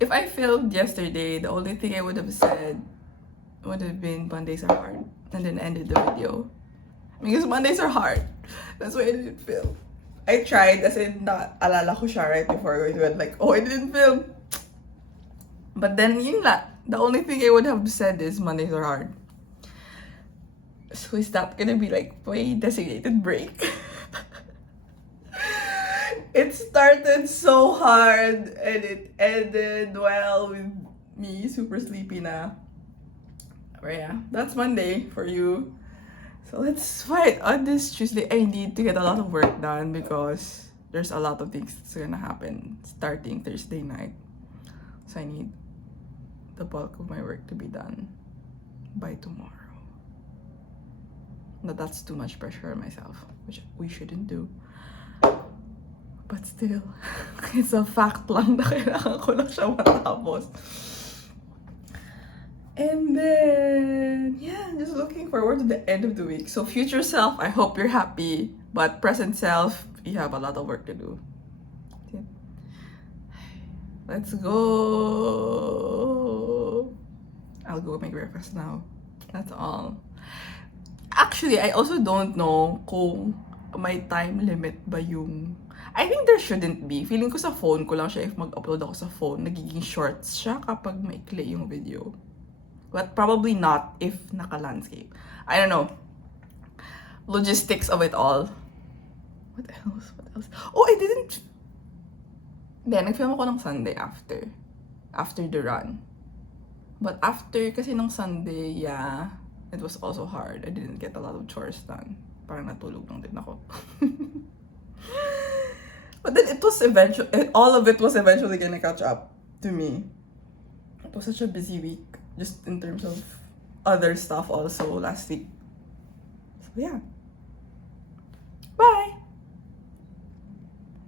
If I filmed yesterday, the only thing I would have said would have been Mondays are hard, and then ended the video. Because Mondays are hard. That's why I didn't film. I tried, as in, alala ko siya right before going to bed, like, oh, I didn't film. But then, yun la. The only thing I would have said is Mondays are hard. So is that gonna be like my designated break? It started so hard and it ended well with me super sleepy na. But yeah, that's Monday for you. So let's fight on this Tuesday. I need to get a lot of work done because there's a lot of things that's gonna happen starting Thursday night. So I need the bulk of my work to be done by tomorrow. But that's too much pressure on myself, which we shouldn't do. But still, it's a fact lang na kailangan ko lang siya matapos. And then, yeah, just looking forward to the end of the week. So future self, I hope you're happy. But present self, you have a lot of work to do. Let's go. I'll go make breakfast now. That's all. Actually, I also don't know kung may time limit ba yung... I think there shouldn't be. Feeling ko sa phone ko lang siya, if mag-upload ako sa phone, nagiging shorts siya kapag maikli yung video. But probably not if naka-landscape. I don't know. Logistics of it all. What else? Oh, I didn't... Hindi, nag-film ako ng Sunday after. After the run. But after kasi ng Sunday, yeah, it was also hard. I didn't get a lot of chores done. Parang natulog lang din ako. But then it was eventually, all of it was eventually gonna catch up to me. It was such a busy week, just in terms of other stuff also last week. So yeah.